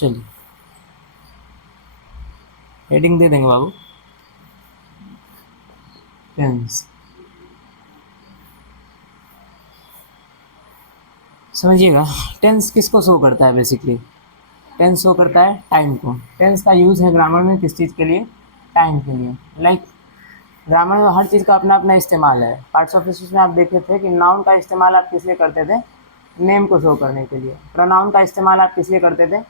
चलिए हेडिंग दे देंगे बाबू, टेंस। समझिएगा, टेंस किसको शो करता है बेसिकली? टेंस शो करता है टाइम को। टेंस का यूज़ है ग्रामर में किस चीज़ के लिए? टाइम के लिए। लाइक ग्रामर में हर चीज़ का अपना अपना इस्तेमाल है। पार्ट्स ऑफ स्पीच में आप देखे थे कि नाउन का इस्तेमाल आप किस लिए करते थे? नेम को शो करने के लिए। प्रोनाउन का इस्तेमाल आप किस लिए करते थे?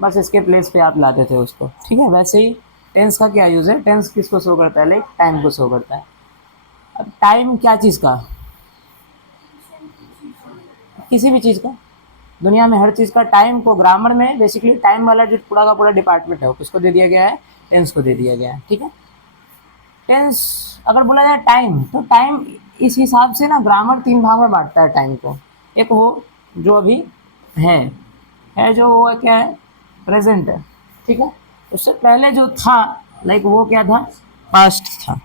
बस इसके प्लेस पे आप लाते थे उसको, ठीक है। वैसे ही टेंस का क्या यूज़ है? टेंस किसको शो करता है? लाइक टाइम को शो करता है। अब टाइम क्या चीज़ का? किसी भी चीज़ का, दुनिया में हर चीज़ का टाइम को ग्रामर में बेसिकली टाइम वाला जो पूरा का पूरा डिपार्टमेंट है वो किसको दे दिया गया है? टेंस को दे दिया गया है, ठीक है। टेंस अगर बोला जाए टाइम, तो टाइम इस हिसाब से ना ग्रामर 3 भाग में बांटता है टाइम को। एक वो जो अभी है जो वो क्या है? प्रेजेंट है, ठीक है। उससे पहले जो था लाइक वो क्या था? पास्ट था।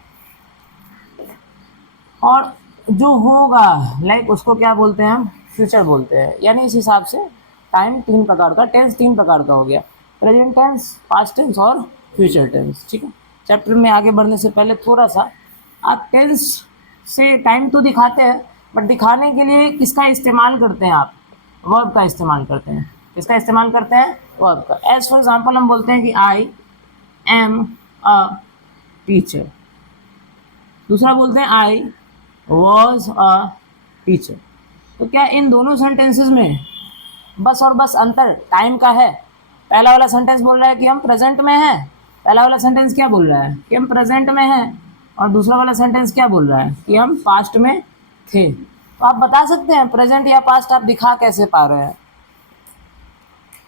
और जो होगा लाइक उसको क्या बोलते हैं हम? फ्यूचर बोलते हैं। यानी इस हिसाब से टाइम 3 प्रकार का, टेंस 3 प्रकार का हो गया, प्रेजेंट टेंस, पास्ट टेंस और फ्यूचर टेंस, ठीक है। चैप्टर में आगे बढ़ने से पहले थोड़ा सा आप टेंस से टाइम तो दिखाते हैं, बट दिखाने के लिए किसका इस्तेमाल करते हैं आप? वर्ब का इस्तेमाल करते हैं। किसका इस्तेमाल करते हैं? वर्ब का। एज फॉर एग्जाम्पल हम बोलते हैं कि आई एम अ टीचर। दूसरा बोलते हैं आई वॉज अ टीचर। तो क्या इन दोनों सेंटेंसेस में बस और बस अंतर टाइम का है? पहला वाला सेंटेंस बोल रहा है कि हम प्रेजेंट में हैं। पहला वाला सेंटेंस क्या बोल रहा है? कि हम प्रेजेंट में हैं। और दूसरा वाला सेंटेंस क्या बोल रहा है? कि हम पास्ट में थे। तो आप बता सकते हैं प्रेजेंट या पास्ट आप दिखा कैसे पा रहे हैं?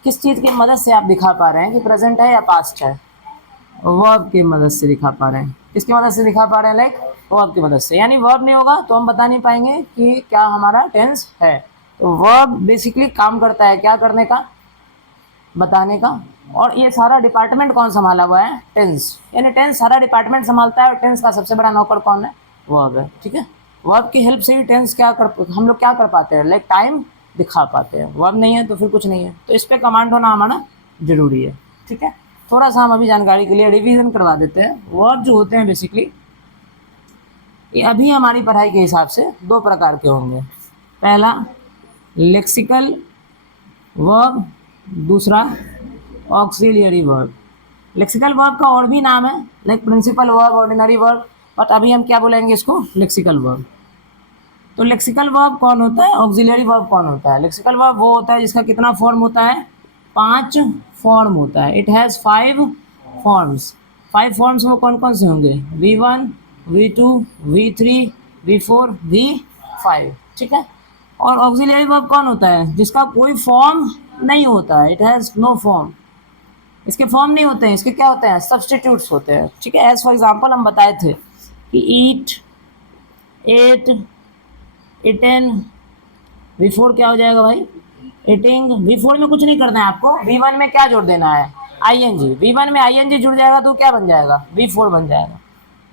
किस चीज़ की मदद से आप दिखा पा रहे हैं कि प्रेजेंट है या पास्ट है? वर्ब की मदद से दिखा पा रहे हैं। किसकी मदद से दिखा पा रहे हैं? लाइक वर्ब की मदद से। यानी वर्ब नहीं होगा तो हम बता नहीं पाएंगे कि क्या हमारा टेंस है। तो वर्ब बेसिकली काम करता है क्या करने का? बताने का। और ये सारा डिपार्टमेंट कौन संभाला हुआ है? टेंस। यानी टेंस सारा डिपार्टमेंट संभालता है और टेंस का सबसे बड़ा नौकर कौन है? वर्ब है, ठीक है। वर्ब की हेल्प से ही टेंस हम लोग क्या कर पाते हैं? लाइक टाइम दिखा पाते हैं। वर्ब नहीं है तो फिर कुछ नहीं है। तो इस पर कमांड होना हमारा जरूरी है, ठीक है। थोड़ा सा हम अभी जानकारी के लिए रिवीजन करवा देते हैं। वर्ब जो होते हैं बेसिकली ये अभी हमारी पढ़ाई के हिसाब से 2 प्रकार के होंगे। पहला लेक्सिकल वर्ब, दूसरा ऑक्सिलियरी वर्ब। लेक्सिकल वर्ब का और भी नाम है like principal verb, ordinary verb, but अभी हम क्या बोलेंगे इसको? Lexical verb. तो लेक्सिकल वर्ब कौन होता है? ऑक्सिलियरी वर्ब कौन होता है? लेक्सिकल वर्ब वो होता है जिसका कितना फॉर्म होता है? 5 फॉर्म होता है। It has 5 forms. 5 फॉर्म्स वो कौन कौन से होंगे? V1, V2, V3, V4, V5, ठीक है। और ऑक्सिलियरी वर्ब कौन होता है? जिसका कोई फॉर्म नहीं होता है। It has no form. इसके फॉर्म नहीं होते हैं, इसके क्या होते हैं? सब्सटीट्यूट्स होते हैं, ठीक है। एज फॉर एग्जाम्पल हम बताए थे कि ईट, एट, इटेन। V4 क्या हो जाएगा भाई? ईटिंग। V4 में कुछ नहीं करना है आपको। V1 में क्या जोड़ देना है? ING। V1 में ING जुड़ जाएगा तो क्या बन जाएगा? V4 बन जाएगा।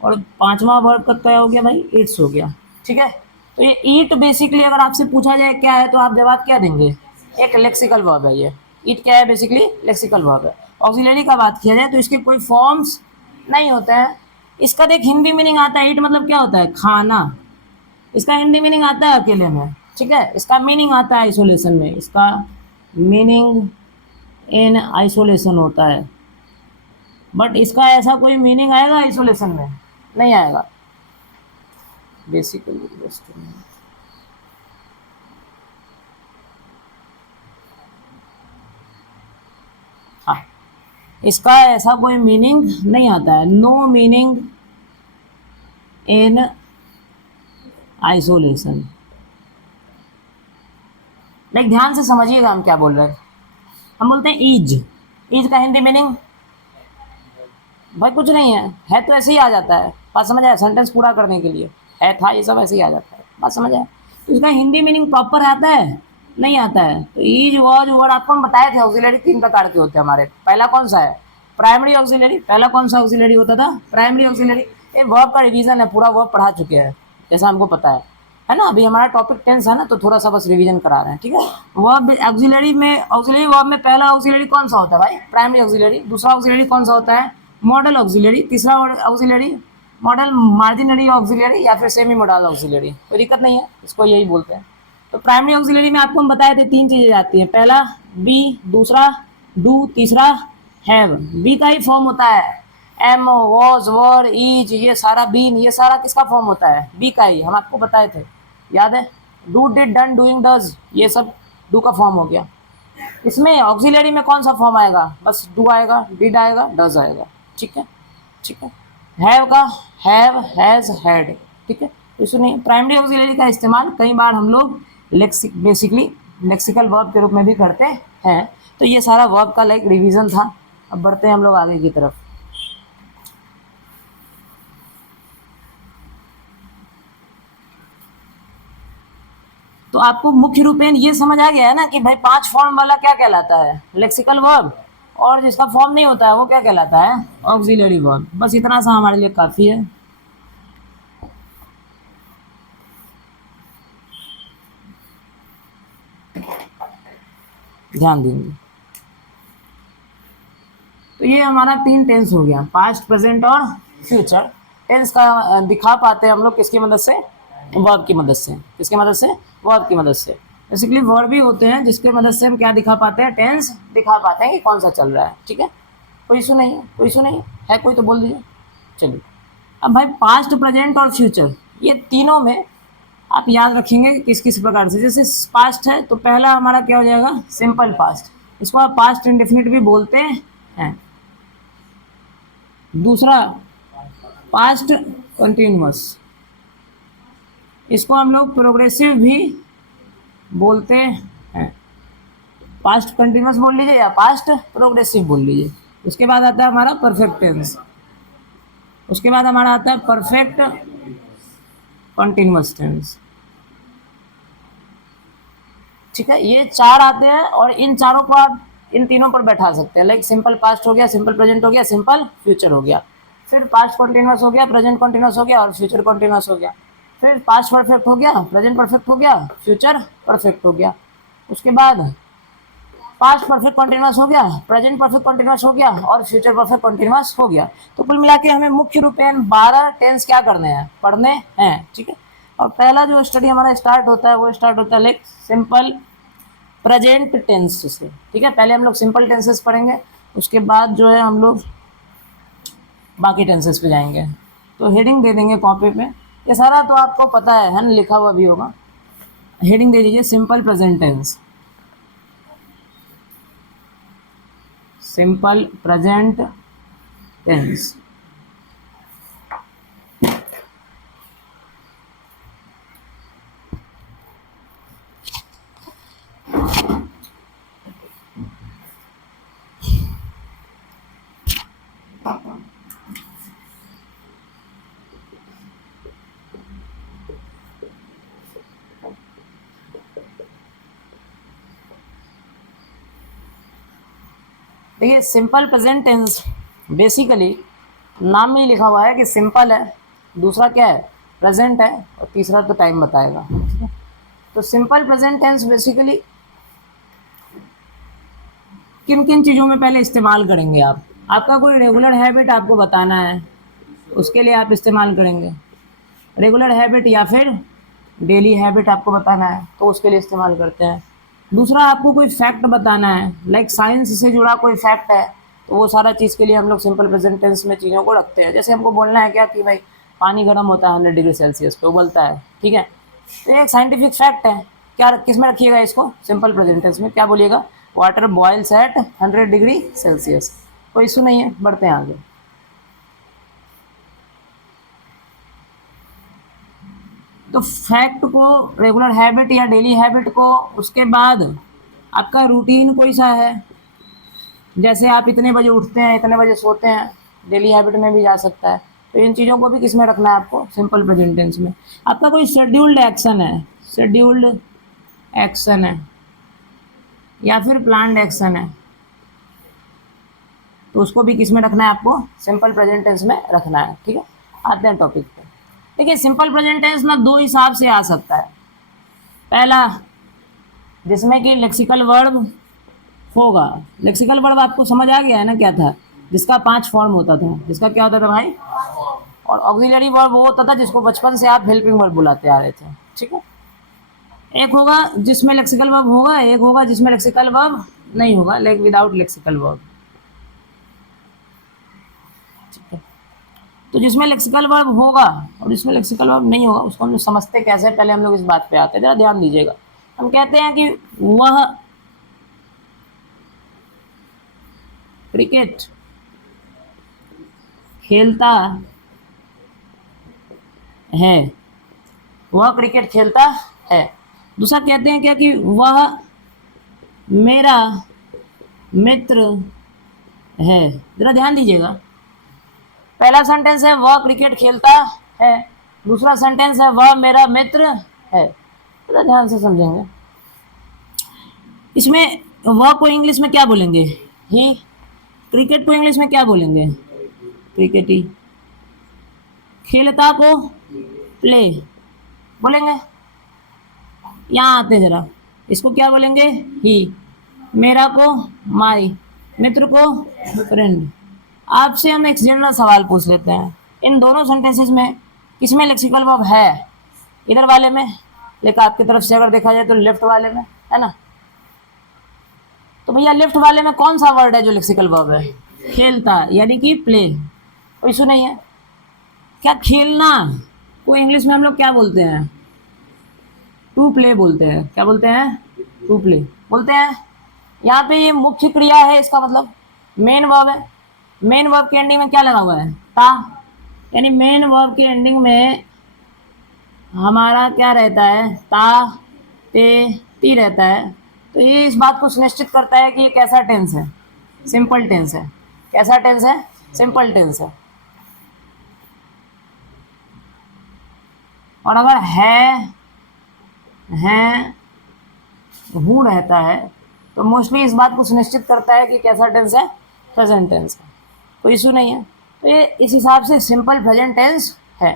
और 5वां वर्ब का क्या हो गया भाई? ईट्स हो गया, ठीक है। तो ये ईट बेसिकली अगर आपसे पूछा जाए क्या है तो आप जवाब क्या देंगे? एक लेक्सिकल वर्ब है ये। ईट क्या है? बेसिकली लेक्सिकल वर्ब है। ऑक्सिलरी का बात किया जाए तो इसके कोई फॉर्म्स नहीं होते हैं। इसका देख हिंदी मीनिंग आता है। ईट मतलब क्या होता है? खाना। इसका हिंदी मीनिंग आता है अकेले में, ठीक है। इसका मीनिंग आता है आइसोलेशन में। इसका मीनिंग इन आइसोलेशन होता है, बट इसका ऐसा कोई मीनिंग आएगा आइसोलेशन में? नहीं आएगा बेसिकली। हाँ, इसका ऐसा कोई मीनिंग नहीं आता है। No meaning in isolation. Like ध्यान से समझिएगा हम क्या बोल रहे हैं। हम बोलते हैं ईज। ईज का हिंदी मीनिंग भाई कुछ नहीं है तो ऐसे ही आ जाता है। बात समझ आया? सेंटेंस पूरा करने के लिए है था ये सब ऐसे ही आ जाता है। बात समझ आया? तो इसका हिंदी मीनिंग प्रॉपर आता है? नहीं आता है। तो ईज वॉज वर्ड आपको हम बताए थे ऑक्सिलरी 3 प्रकार के होते हैं हमारे। पहला कौन सा है? Primary auxiliary. पहला कौन सा ऑक्सिलरी होता था? Primary auxiliary. ये वर्ब का रिवीजन है, पूरा वर्ब पढ़ा चुके हैं जैसा हमको पता है है ना। अभी हमारा टॉपिक टेंस है ना, तो थोड़ा सा बस रिवीजन करा रहे हैं, ठीक है। वर्ब ऑक्सिलरी में, ऑक्सिलरी वर्ब में पहला ऑक्सिलरी कौन सा होता है भाई? Primary auxiliary. दूसरा ऑक्सिलरी कौन सा होता है? Model auxiliary. तीसरा ऑक्सिलरी मॉडल मार्जिनरी ऑक्सिलरी या फिर सेमी मॉडल ऑक्सिलरी। कोई दिक्कत नहीं है, इसको यही बोलते हैं। तो प्राइमरी ऑक्सिलरी में आपको हम बताए थे 3 चीजें आती है, पहला बी, दूसरा डू, तीसरा हैव। बी का ही फॉर्म होता है, एम, वॉज, वर, ईज, ये सारा बीन, ये सारा किसका फॉर्म होता है? बी का ही, हम आपको बताए थे, याद है। Do, did, done, doing, does, ये सब डू का फॉर्म हो गया। इसमें ऑक्सिलरी में कौन सा फॉर्म आएगा? बस डू आएगा, डिड आएगा, डज आएगा, ठीक है, ठीक है। हैव का हैव, हैज, हैड, ठीक है। तो सुनिए, प्राइमरी ऑक्सिलरी का इस्तेमाल कई बार हम लोग बेसिकली लेक्सिकल वर्ब के रूप में भी करते हैं। तो ये सारा वर्ब का लाइक रिवीजन था। अब बढ़ते हैं हम लोग आगे की तरफ। तो आपको मुख्य रूपेण ये समझ आ गया है ना कि भाई 5 फॉर्म वाला क्या कहलाता है? Lexical verb. और जिसका फॉर्म नहीं होता है वो क्या कहलाता है? Auxiliary verb. बस इतना सा हमारे लिए काफी है। ध्यान देंगे। तो ये हमारा 3 टेंस हो गया, पास्ट, प्रेजेंट और फ्यूचर। टेंस का दिखा पाते हैं हम लोग किसकी मदद से? वर्ब की मदद से। किसकी मदद से? वर्ब की मदद से। बेसिकली वर्ब भी होते हैं जिसके मदद से हम क्या दिखा पाते हैं? टेंस दिखा पाते हैं कि कौन सा चल रहा है, ठीक है। कोई इशू नहीं है, कोई इशू नहीं है, कोई तो बोल दीजिए। चलिए, अब भाई पास्ट, प्रेजेंट और फ्यूचर, ये तीनों में आप याद रखेंगे किस किस प्रकार से। जैसे पास्ट है तो पहला हमारा क्या हो जाएगा? सिंपल पास्ट, इसको आप पास्ट इंडेफिनिट भी बोलते हैं। दूसरा पास्ट कंटिन्यूअस, इसको हम लोग प्रोग्रेसिव भी बोलते हैं। पास्ट कंटिन्यूअस बोल लीजिए या पास्ट प्रोग्रेसिव बोल लीजिए। उसके बाद आता है हमारा परफेक्ट टेंस, उसके बाद हमारा आता है परफेक्ट कंटिन्यूअस टेंस, ठीक है। ये 4 आते हैं और इन चारों को आप इन तीनों पर बैठा सकते हैं। लाइक सिंपल पास्ट हो गया, सिंपल प्रेजेंट हो गया, सिंपल फ्यूचर हो गया, फिर पास्ट कंटिन्यूअस हो गया, प्रेजेंट कंटिन्यूअस हो गया और फ्यूचर कंटिन्यूअस हो गया, फिर पास्ट परफेक्ट हो गया, प्रेजेंट परफेक्ट हो गया, फ्यूचर परफेक्ट हो गया। उसके बाद पास्ट परफेक्ट कंटिन्यूअस हो गया, प्रेजेंट परफेक्ट कंटिन्यूअस हो गया और फ्यूचर परफेक्ट कंटिन्यूअस हो गया। तो कुल मिला के हमें मुख्य रूपेण 12 टेंस क्या करने हैं? पढ़ने हैं, ठीक है। और पहला जो स्टडी हमारा स्टार्ट होता है वो स्टार्ट होता है लाइक सिंपल प्रेजेंट टेंस से, ठीक है। पहले हम लोग सिंपल टेंसेस पढ़ेंगे, उसके बाद जो है हम लोग बाकी टेंसेस पे जाएंगे। तो हेडिंग दे देंगे कॉपी पे, ये सारा तो आपको पता है ना, लिखा हुआ भी होगा। हेडिंग दे दीजिए simple present tense, simple present tense. देखिए सिंपल प्रेजेंट टेंस बेसिकली नाम में ही लिखा हुआ है कि सिंपल है, दूसरा क्या है? प्रेजेंट है, और तीसरा तो टाइम बताएगा। तो सिंपल प्रेजेंट टेंस बेसिकली किन किन चीज़ों में पहले इस्तेमाल करेंगे आप? आपका कोई रेगुलर हैबिट आपको बताना है, उसके लिए आप इस्तेमाल करेंगे। रेगुलर हैबिट या फिर डेली हैबिट आपको बताना है तो उसके लिए इस्तेमाल करते हैं। दूसरा आपको कोई फैक्ट बताना है, लाइक साइंस से जुड़ा कोई फैक्ट है, तो वो सारा चीज़ के लिए हम लोग सिंपल प्रेजेंट टेंस में चीज़ों को रखते हैं। जैसे हमको बोलना है क्या कि भाई पानी गर्म होता है 100 डिग्री सेल्सियस पे, उबलता है, ठीक है। तो ये एक साइंटिफिक फैक्ट है। क्या किस में रखिएगा इसको? सिंपल प्रेजेंट टेंस में क्या बोलिएगा? Water boils at 100 degree Celsius. कोई इशू नहीं है, बढ़ते हैं आगे। तो फैक्ट को, रेगुलर हैबिट या डेली हैबिट को, उसके बाद आपका रूटीन कोई सा है, जैसे आप इतने बजे उठते हैं, इतने बजे सोते हैं, डेली हैबिट में भी जा सकता है। तो इन चीज़ों को भी किस में रखना है आपको? सिंपल प्रेजेंट टेंस में। आपका कोई शेड्यूल्ड एक्शन है, शेड्यूल्ड एक्शन है या फिर प्लान्ड एक्शन है, तो उसको भी किस में रखना है आपको? सिंपल प्रेजेंट टेंस में रखना है, ठीक है। आते हैं टॉपिक पे। देखिए सिंपल प्रेजेंट टेंस ना दो हिसाब से आ सकता है। पहला, जिसमें कि लेक्सिकल वर्ब होगा। लेक्सिकल वर्ब आपको समझ आ गया है ना क्या था, जिसका 5 फॉर्म होता था, जिसका क्या होता था भाई, और ऑक्सिलरी वर्ब वो होता था जिसको बचपन से आप हेल्पिंग वर्ब बुलाते आ रहे थे, ठीक है। एक होगा जिसमें लेक्सिकल वर्ब होगा, एक होगा जिसमें लेक्सिकल वर्ब नहीं होगा, लाइक विदाउट लेक्सिकल वर्ब, ठीक है। तो जिसमें लेक्सिकल वर्ब होगा और जिसमें लेक्सिकल वर्ब नहीं होगा उसको हम लोग समझते कैसे, पहले हम लोग इस बात पे आते हैं, जरा ध्यान दीजिएगा। हम कहते हैं कि वह क्रिकेट खेलता है, वह क्रिकेट खेलता है। दूसरा कहते हैं क्या कि वह मेरा मित्र है। जरा ध्यान दीजिएगा, पहला सेंटेंस है वह क्रिकेट खेलता है, दूसरा सेंटेंस है वह मेरा मित्र है। जरा ध्यान से समझेंगे। इसमें वह को इंग्लिश में क्या बोलेंगे, ही। क्रिकेट को इंग्लिश में क्या बोलेंगे, क्रिकेट ही। खेलता को प्ले बोलेंगे। यहाँ आते जरा, इसको क्या बोलेंगे, ही। मेरा को माई, मित्र को फ्रेंड। आपसे हम एक जनरल सवाल पूछ लेते हैं, इन दोनों सेंटेंसेस में किसमें लेक्सिकल वर्ब है, इधर वाले में, लेकिन आपकी तरफ से अगर देखा जाए तो लेफ्ट वाले में है ना। तो भैया लेफ्ट वाले में कौन सा वर्ड है जो लेक्सिकल वर्ब है, खेलता, यानी कि प्ले। कोई इशू नहीं है। क्या खेलना को इंग्लिश में हम लोग क्या बोलते हैं, टू प्ले बोलते हैं। क्या बोलते हैं, टू प्ले बोलते हैं। यहाँ पे ये मुख्य क्रिया है, इसका मतलब मेन वर्ब है। मेन वर्ब के एंडिंग में क्या लगा हुआ है, ता, यानी मेन वर्ब के एंडिंग में हमारा क्या रहता है, ता, ते, ती रहता है। तो ये इस बात को सुनिश्चित करता है कि ये कैसा टेंस है, सिंपल टेंस है। कैसा टेंस है, सिंपल टेंस है। और अगर है हूँ रहता है तो मोस्टली इस बात को सुनिश्चित करता है कि कैसा टेंस है, प्रेजेंट टेंस है। कोई इशू नहीं है। तो ये इस हिसाब से सिंपल प्रेजेंट टेंस है।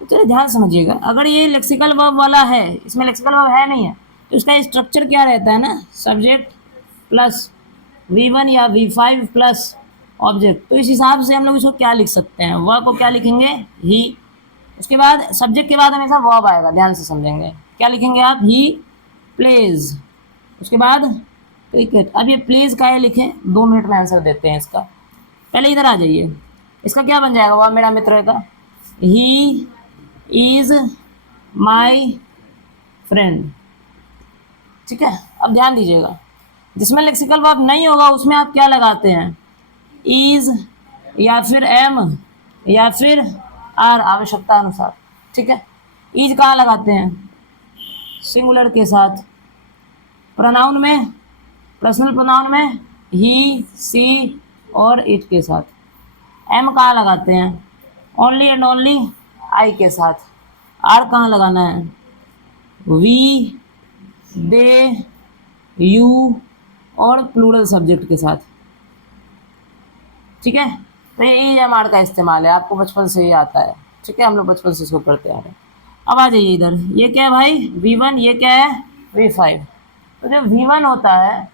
तो चलिए ध्यान समझिएगा, अगर ये लेक्सिकल वर्ब वाला है, इसमें लेक्सिकल वर्ब है नहीं है, तो इसका स्ट्रक्चर क्या रहता है ना, सब्जेक्ट प्लस V1 या V5 प्लस ऑब्जेक्ट। तो इस हिसाब से हम लोग इसको क्या लिख सकते हैं, वह को क्या लिखेंगे, ही। उसके बाद सब्जेक्ट के बाद हमेशा वर्ब आएगा, ध्यान से समझेंगे। क्या लिखेंगे आप, ही प्लेज। उसके बाद क्रिकेट। अब ये प्लेज का है लिखें, 2 मिनट में आंसर देते हैं इसका। पहले इधर आ जाइए, इसका क्या बन जाएगा, वह मेरा मित्र का, ही इज माई फ्रेंड, ठीक है। अब ध्यान दीजिएगा, जिसमें लेक्सिकल वर्ब नहीं होगा उसमें आप क्या लगाते हैं, इज या फिर एम या फिर आर, आवश्यकता अनुसार, ठीक है। इज कहाँ लगाते हैं, सिंगुलर के साथ। प्रोनाउन में, पर्सनल प्रोनाउन में ही, सी और इट के साथ। एम कहाँ लगाते हैं, ओनली एंड ओनली आई के साथ। आर कहाँ लगाना है, वी, दे, यू और प्लूरल सब्जेक्ट के साथ, ठीक है। तो ये ई एम आर का इस्तेमाल है, आपको बचपन से ही आता है, ठीक है। हम लोग बचपन से इसको पढ़ते आ रहे हैं। अब आ जाइए इधर, ये क्या है भाई, V1, ये क्या है, V5। तो जो V1 होता है,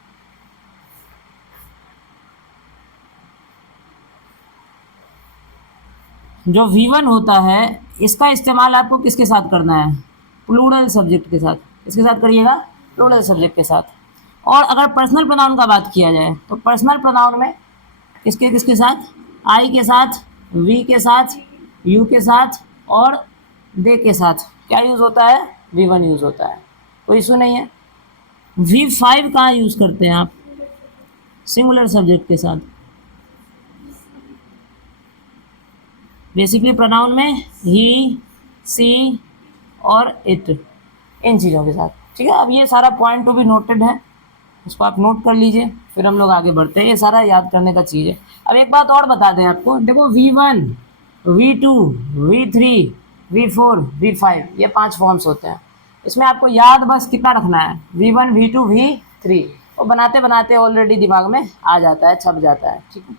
जो V1 होता है, इसका इस्तेमाल आपको किसके साथ करना है, प्लूरल सब्जेक्ट के साथ। किसके साथ करिएगा, प्लूरल सब्जेक्ट के साथ। और अगर पर्सनल प्रोनाउन का बात किया जाए तो पर्सनल प्रोनाउन में किसके किसके साथ, आई के साथ, वी के साथ, यू के साथ और दे के साथ क्या यूज़ होता है, V1 यूज़ होता है। कोई इशू नहीं है। V5 कहाँ यूज़ करते हैं आप, सिंगुलर सब्जेक्ट के साथ। बेसिकली प्रोनाउन में ही, सी और इट, इन चीज़ों के साथ, ठीक है। अब ये सारा पॉइंट टू बी नोटेड है, उसको आप नोट कर लीजिए, फिर हम लोग आगे बढ़ते हैं। ये सारा याद करने का चीज़ है। अब एक बात और बता दें आपको, देखो V1, V2, V3, V4, V5, ये 5 फॉर्म्स होते हैं। इसमें आपको याद बस कितना रखना है, V1, V2, V3, और बनाते बनाते ऑलरेडी दिमाग में आ जाता है, छप जाता है, ठीक है।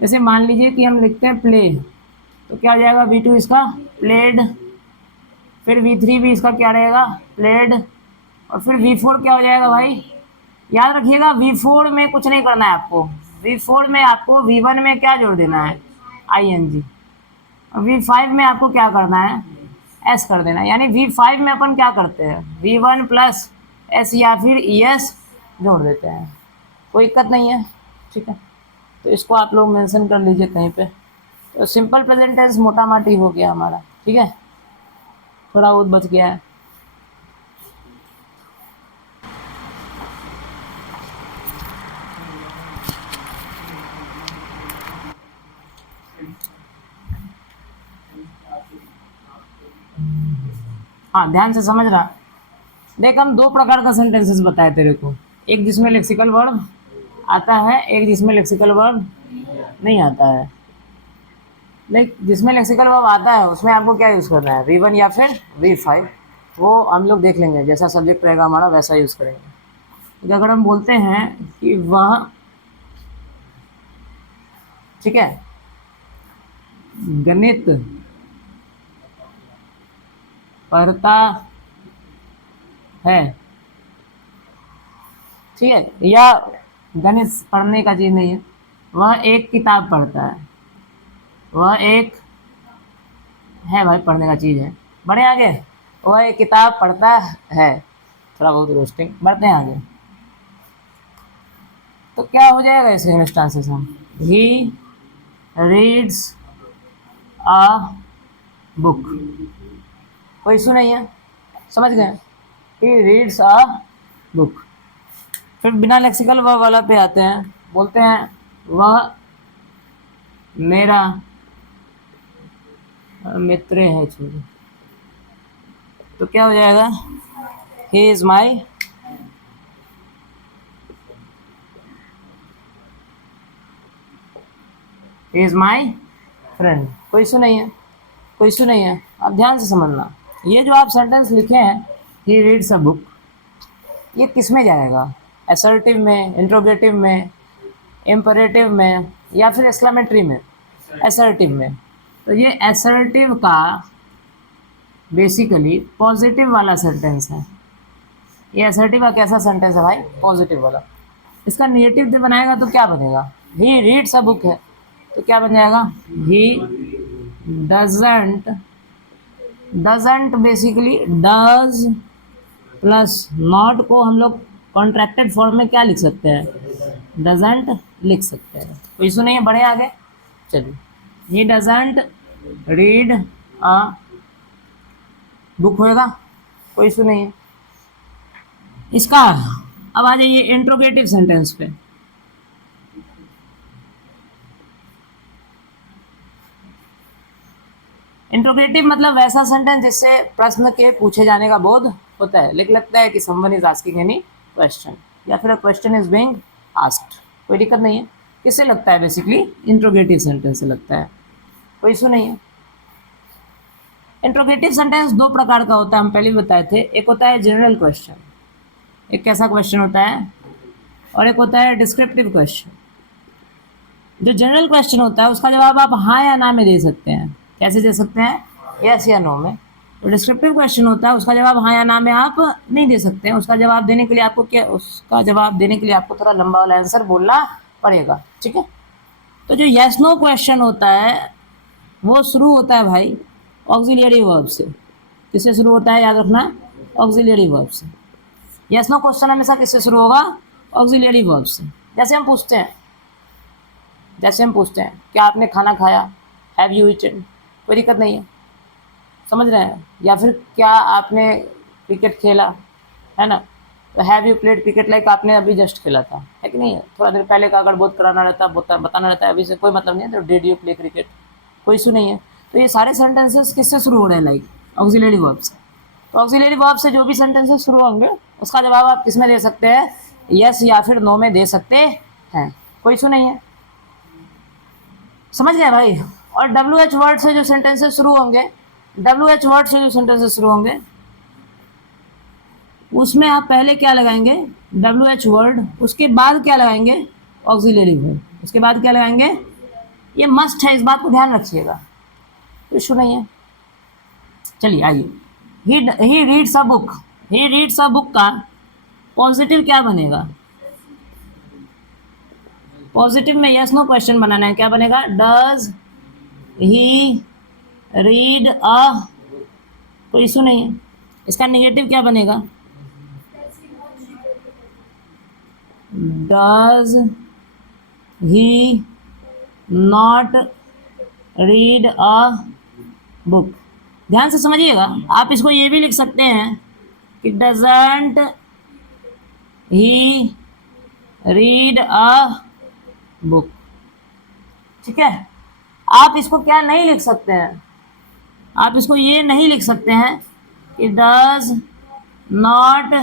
जैसे मान लीजिए कि हम लिखते हैं प्ले, तो क्या हो जाएगा, V2 इसका प्लेड, फिर V3 भी इसका क्या रहेगा, प्लेड, और फिर V4 क्या हो जाएगा भाई, याद रखिएगा V4 में कुछ नहीं करना है आपको, V4 में आपको V1 में क्या जोड़ देना है, ING, और V5 में आपको क्या करना है, S कर देना है। यानी V5 में अपन क्या करते हैं, V1 प्लस S या फिर ES जोड़ देते हैं, कोई दिक्कत नहीं है, ठीक है। तो इसको आप लोग मेंशन कर लीजिए कहीं पे। तो सिंपल प्रेजेंट टेंस मोटा माटी हो गया हमारा, ठीक है, थोड़ा बहुत बच गया है। हाँ ध्यान से समझना, देख हम दो प्रकार का सेंटेंसेस बताए तेरे को, एक जिसमें लेक्सिकल वर्ब आता है, एक जिसमें लेक्सिकल वर्ब नहीं आता है। लाइक जिसमें लेक्सिकल वर्ब आता है उसमें आपको क्या यूज़ करना है, V1 या फिर V5, वो हम लोग देख लेंगे, जैसा सब्जेक्ट रहेगा हमारा वैसा यूज़ करेंगे। तो अगर हम बोलते हैं कि वह, ठीक है, गणित पढ़ता है, ठीक है, या गणित पढ़ने का चीज़ नहीं है, वह एक किताब पढ़ता है, वह एक है भाई पढ़ने का चीज़ है, बढ़े आगे, वह एक किताब पढ़ता है, थोड़ा बहुत रोस्टिंग, बढ़ते हैं आगे। तो क्या हो जाएगा इसके English translation, he reads a book, कोई इशू नहीं है, समझ गए, ही रीड्स अ बुक। फिर बिना लेक्सिकल वर्ब वाला पे आते हैं, बोलते हैं वह मेरा मित्र है छोटे, तो क्या हो जाएगा, ही इज माई फ्रेंड, कोई इशू नहीं है, कोई इशू नहीं है। अब ध्यान से समझना, ये जो आप सेंटेंस लिखे हैं, ही रीड्स अ बुक, ये किस में जाएगा, असर्टिव में, इंट्रोगेटिव में, इम्परेटिव में, या फिर एक्सक्लेमेटरी में, असर्टिव में। तो ये असर्टिव का बेसिकली पॉजिटिव वाला सेंटेंस है, ये असर्टिव का कैसा सेंटेंस है भाई, पॉजिटिव वाला। इसका नेगेटिव दे बनाएगा तो क्या बनेगा, ही रीड्स अ बुक है, तो क्या बन जाएगा, he doesn't, doesn't basically does plus not को हम लोग कॉन्ट्रैक्टेड फॉर्म में क्या लिख सकते हैं, डजंट लिख सकते हैं, कोई इशू नहीं है, बढ़े आगे, चलिए, he doesn't read a book होएगा, कोई इशू नहीं है। इसका अब आ जाइए इंट्रोगेटिव सेंटेंस पे, इंट्रोगेटिव मतलब वैसा सेंटेंस जिससे प्रश्न के पूछे जाने का बोध होता है, लेकिन लगता है कि someone is asking any question, या फिर क्वेश्चन इज बीइंग आस्क्ड, कोई दिक्कत नहीं है। किससे लगता है, बेसिकली इंट्रोगेटिव सेंटेंस से लगता है, कोई इशू नहीं है। इंट्रोगेटिव सेंटेंस दो प्रकार का होता है, हम पहले भी बताए थे, एक होता है जनरल क्वेश्चन, एक कैसा क्वेश्चन होता है, और एक होता है डिस्क्रिप्टिव क्वेश्चन। जो जनरल क्वेश्चन होता है उसका जवाब आप हाँ या ना में दे सकते हैं, कैसे दे सकते हैं, यस या नो में। तो डिस्क्रिप्टिव क्वेश्चन होता है उसका जवाब हाँ या ना में आप नहीं दे सकते हैं, उसका जवाब देने के लिए आपको क्या, उसका जवाब देने के लिए आपको थोड़ा लंबा वाला आंसर बोलना पड़ेगा, ठीक है। तो जो यस नो क्वेश्चन होता है वो शुरू होता है भाई ऑक्सिलियरी वर्ब से, किससे शुरू होता है, याद रखना, ऑक्सिलियरी वर्ब से। यस नो क्वेश्चन हमेशा किससे शुरू होगा, ऑक्सिलियरी वर्ब से। जैसे हम पूछते हैं, क्या आपने खाना खाया, हैव यू ईटन, कोई दिक्कत नहीं है, समझ रहे हैं, या फिर क्या आपने क्रिकेट खेला, है ना, तो have you played cricket, like आपने अभी जस्ट खेला था, है कि नहीं है, थोड़ा देर पहले का अगर बहुत कराना रहता है, बताना रहता है, अभी से कोई मतलब नहीं है, तो डिड यू प्ले क्रिकेट, कोई इशू नहीं है। तो ये सारे सेंटेंसेस किससे शुरू हो रहे हैं, लाइक ऑक्सिलरी वर्ब से। तो ऑक्सिलरी वर्ब से जो भी सेंटेंसेस शुरू होंगे उसका जवाब आप किस में दे सकते हैं, यस या फिर नो में दे सकते हैं, कोई इशू नहीं है, समझ गए भाई। और WH वर्ड से जो सेंटेंसेस शुरू होंगे, WH वर्ड से जो सेंटेंसेस शुरू होंगे उसमें आप पहले क्या लगाएंगे, WH वर्ड, उसके बाद क्या लगाएंगे, ऑक्सिलरी वर्ड, उसके बाद क्या लगाएंगे, ये मस्ट है, इस बात को ध्यान रखिएगा, इशू नहीं है। चलिए आइए, he reads a book, he reads a book का पॉजिटिव क्या बनेगा? पॉजिटिव में यस नो क्वेश्चन बनाना है, क्या बनेगा? डज ही रीड अ, कोई इशू नहीं है। इसका नेगेटिव क्या बनेगा? Does he not read a book. ध्यान से समझिएगा, आप इसको ये भी लिख सकते हैं कि doesn't he read a book. ठीक है, आप इसको क्या नहीं लिख सकते हैं? आप इसको ये नहीं लिख सकते हैं कि does not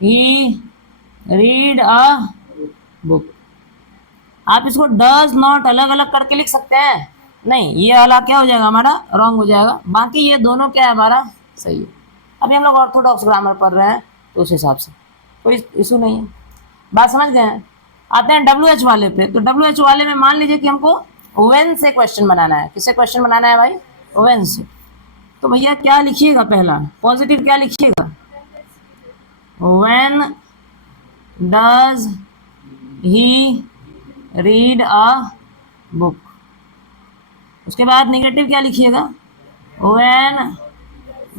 he read a book. आप इसको डज नॉट अलग अलग करके लिख सकते हैं? नहीं, ये वाला क्या हो जाएगा हमारा? रॉन्ग हो जाएगा। बाकी ये दोनों क्या है हमारा? सही है। अभी हम लोग ऑर्थोडॉक्स ग्रामर पढ़ रहे हैं तो उस हिसाब से कोई इशू नहीं है। बात समझ गए हैं? आते हैं डब्ल्यू एच वाले पे। तो डब्ल्यू एच वाले में मान लीजिए कि हमको वेन से क्वेश्चन बनाना है। किससे क्वेश्चन बनाना है भाई? वेन से। तो भैया क्या लिखिएगा? पहला पॉजिटिव क्या लिखिएगा? When does he read a book. उसके बाद नेगेटिव क्या लिखिएगा? When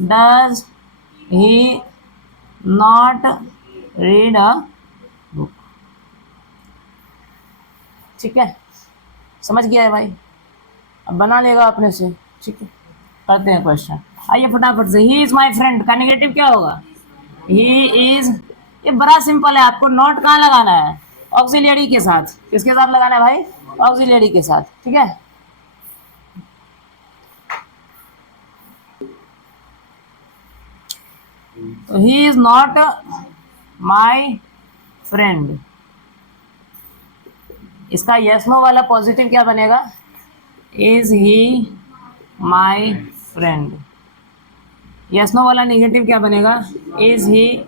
does he not read a book. ठीक है, समझ गया है भाई? अब बना लेगा अपने से। ठीक है, करते हैं क्वेश्चन। आइए फटाफट से। ही इज माई फ्रेंड का नेगेटिव क्या होगा? ही इज, ये बड़ा सिंपल है। आपको नॉट कहाँ लगाना है? ऑक्सिलियरी के साथ। किसके साथ लगाना है भाई? ऑक्सिलियरी के साथ। ठीक है, तो he is not my friend. इसका यस नो वाला पॉजिटिव क्या बनेगा? Is he my friend. Yes no वाला नेगेटिव क्या बनेगा? Is he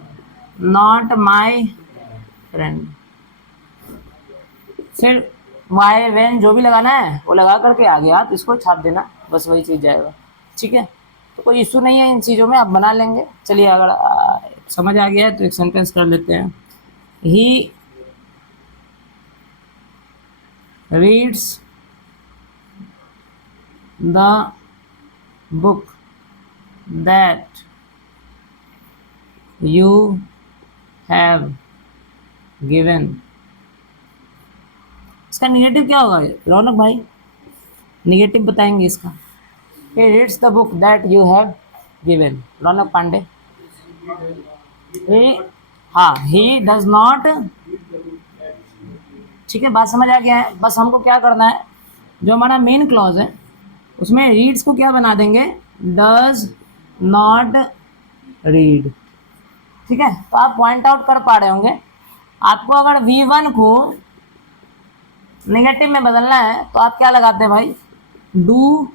not my friend. फिर वाई वेन जो भी लगाना है वो लगा करके आगे आप इसको छाप देना, बस वही चीज़ जाएगा। ठीक है, तो कोई इशू नहीं है इन चीज़ों में, आप बना लेंगे। चलिए अगर समझ आ गया है तो एक सेंटेंस कर लेते हैं। He reads the book that you have given. इसका निगेटिव क्या होगा रौनक भाई? निगेटिव बताएंगे इसका। He reads the book that you have given, Raunak Pandey. He, हाँ, ही डज नॉट। ठीक है, बात समझ आ गया है? बस हमको क्या करना है, जो हमारा मेन क्लॉज है उसमें रीड्स को क्या बना देंगे? Does not read. ठीक है, तो आप पॉइंट आउट कर पा रहे होंगे। आपको अगर V1 को नेगेटिव में बदलना है तो आप क्या लगाते हैं भाई? Do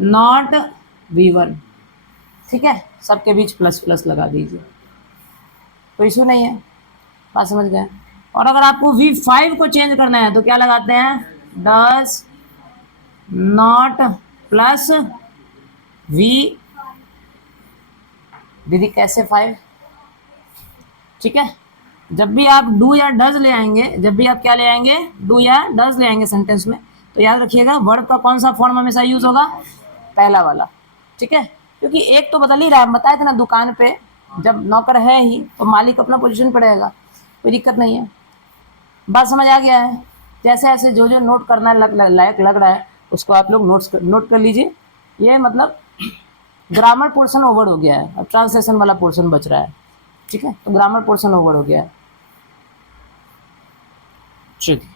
not V1। ठीक है, सबके बीच प्लस प्लस लगा दीजिए, कोई इशू नहीं है। बात समझ गए? और अगर आपको V5 को चेंज करना है तो क्या लगाते हैं? Does not plus V। दीदी कैसे 5? ठीक है, जब भी आप डू या डज ले आएंगे, जब भी आप क्या ले आएंगे? डू या डज ले आएंगे सेंटेंस में, तो याद रखिएगा वर्ब का कौन सा फॉर्म हमेशा यूज होगा? पहला वाला। ठीक है, क्योंकि एक तो बदल ही रहा है। बताए थे ना, दुकान पे जब नौकर है ही तो मालिक अपना पोजीशन पर रहेगा, कोई दिक्कत नहीं है। बात समझ आ गया है? जैसे ऐसे जो जो नोट करना लायक लग रहा है उसको आप लोग नोट कर लीजिए। ये मतलब ग्रामर पोर्शन ओवर हो गया है, अब ट्रांसलेशन वाला पोर्शन बच रहा है। ठीक है, तो ग्रामर पोर्शन ओवर हो गया है। चलिए,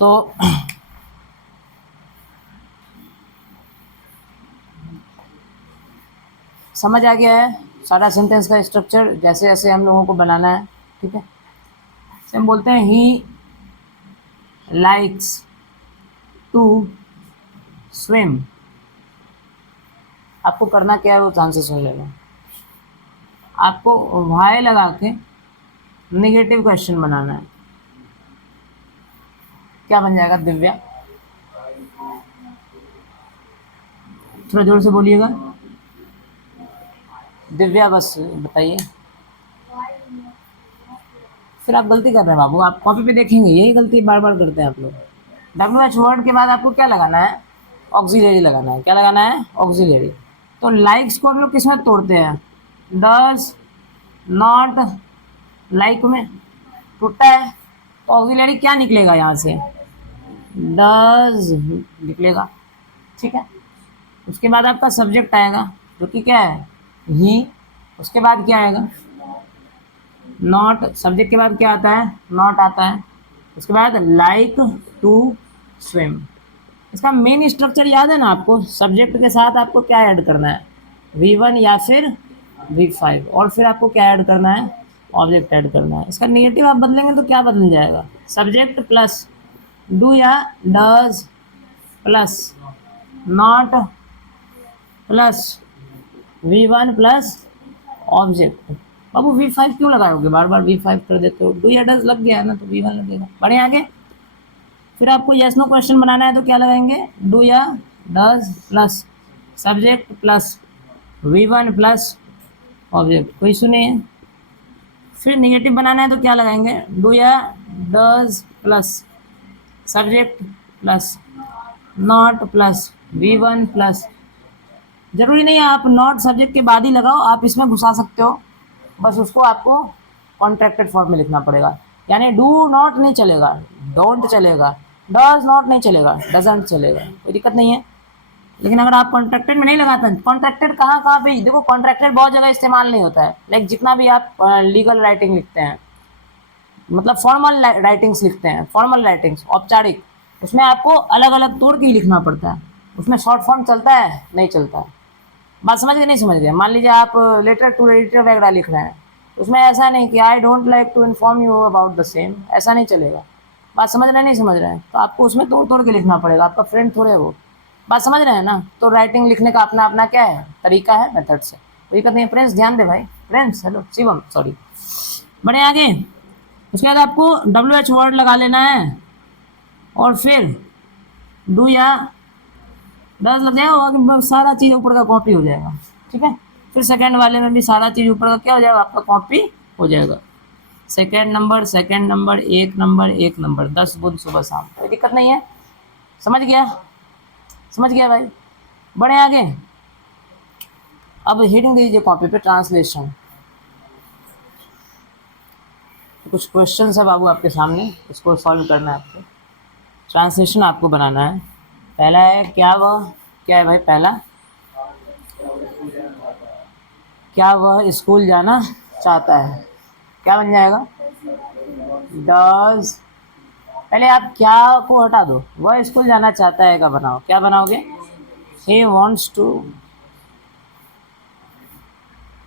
तो समझ आ गया है सारा सेंटेंस का स्ट्रक्चर, जैसे जैसे हम लोगों को बनाना है। ठीक है, से हम बोलते हैं ही लाइक्स टू स्विम। आपको करना क्या है वो ध्यान से सुन लेना। आपको वाई लगा के नेगेटिव क्वेश्चन बनाना है। क्या बन जाएगा दिव्या? थोड़ा जोर से बोलिएगा। दिव्या बस बताइए। फिर आप गलती कर रहे हैं बाबू, आप कॉपी पे देखेंगे यही गलती बार बार करते हैं आप लोग। WH वर्ड के बाद आपको क्या लगाना है, ऑक्सिलरी लगाना है। क्या लगाना है, ऑक्सिलरी। तो लाइक्स को हम लोग किस में तोड़ते हैं, डज नॉट लाइक में टूटा है, तो ऑक्सिलरी क्या निकलेगा यहाँ से, डज निकलेगा। ठीक है, उसके बाद आपका सब्जेक्ट आएगा जो कि क्या है, ही। उसके बाद क्या आएगा, नॉट। सब्जेक्ट के बाद क्या आता है, नॉट आता है। उसके बाद लाइक टू स्विम। इसका मेन स्ट्रक्चर याद है ना आपको, सब्जेक्ट के साथ आपको क्या ऐड करना है, V1 या फिर V5, और फिर आपको क्या ऐड करना है, ऑब्जेक्ट ऐड करना है। इसका नेगेटिव आप बदलेंगे तो क्या बदल जाएगा, सब्जेक्ट प्लस डू या does plus not plus V1 plus object. Babu V5 क्यों लगाओगे, बार बार V5 कर देते हो, डू या डज लग गया है ना तो V1 लगेगा। बढ़े आगे। फिर आपको यस नो क्वेश्चन बनाना है तो क्या लगाएंगे, डू या does plus subject plus V1 plus object. कोई सुनिए। फिर निगेटिव बनाना है तो क्या लगाएंगे, डू या does plus subject plus not plus V1 plus. जरूरी नहीं है आप नॉट सब्जेक्ट के बाद ही लगाओ, आप इसमें घुसा सकते हो, बस उसको आपको कॉन्ट्रैक्टेड फॉर्म में लिखना पड़ेगा। यानी डू नॉट नहीं चलेगा, डोंट चलेगा, डज नॉट नहीं चलेगा, डजंट चलेगा, कोई दिक्कत नहीं है। लेकिन अगर आप कॉन्ट्रैक्टेड में नहीं लगाते, कॉन्ट्रैक्टेड कहाँ कहाँ पे, देखो कॉन्ट्रैक्टेड बहुत जगह इस्तेमाल नहीं होता है। लाइक जितना भी आप लीगल राइटिंग लिखते हैं, मतलब फॉर्मल राइटिंग्स लिखते हैं, फॉर्मल राइटिंग्स औपचारिक, उसमें आपको अलग अलग तोड़ के ही लिखना पड़ता है। उसमें शॉर्ट फॉर्म चलता है, नहीं चलता है। बात समझ गए नहीं समझ गए। मान लीजिए आप लेटर टू एडिटर वगैरह लिख रहे हैं, उसमें ऐसा नहीं कि I don't like to inform you about the same, ऐसा नहीं चलेगा। बात समझ रहे हैं नहीं समझ रहे हैं, तो आपको उसमें तोड़ तोड़ के लिखना पड़ेगा, आपका फ्रेंड थोड़े वो। बात समझ रहे हैं ना। तो राइटिंग लिखने का अपना अपना क्या है, तरीका है, मेथड से कोई दिक्कत नहीं है। फ्रेंड्स ध्यान दे भाई, फ्रेंड्स हेलो शिवम सॉरी। बढ़े आगे। उसके बाद आपको WH वर्ड लगा लेना है और फिर डू या डज लग जाएगा और सारा चीज़ ऊपर का कॉपी हो जाएगा। ठीक है, फिर सेकंड वाले में भी सारा चीज़ ऊपर का क्या हो जाएगा, आपका कॉपी हो जाएगा। सेकंड नंबर, एक नंबर 10 बुध सुबह शाम, कोई दिक्कत नहीं है। समझ गया, समझ गया भाई। बढ़े आगे। अब हेडिंग दीजिए कॉपी पे, ट्रांसलेशन। कुछ क्वेश्चन है बाबू आपके सामने, इसको सॉल्व करना है आपको। ट्रांसलेशन आपको बनाना है। पहला है क्या है भाई, पहला क्या वह स्कूल जाना चाहता है, क्या बन जाएगा, डज। पहले आप क्या को हटा दो, वह स्कूल जाना चाहता है का बनाओ, क्या बनाओगे, ही वॉन्ट्स टू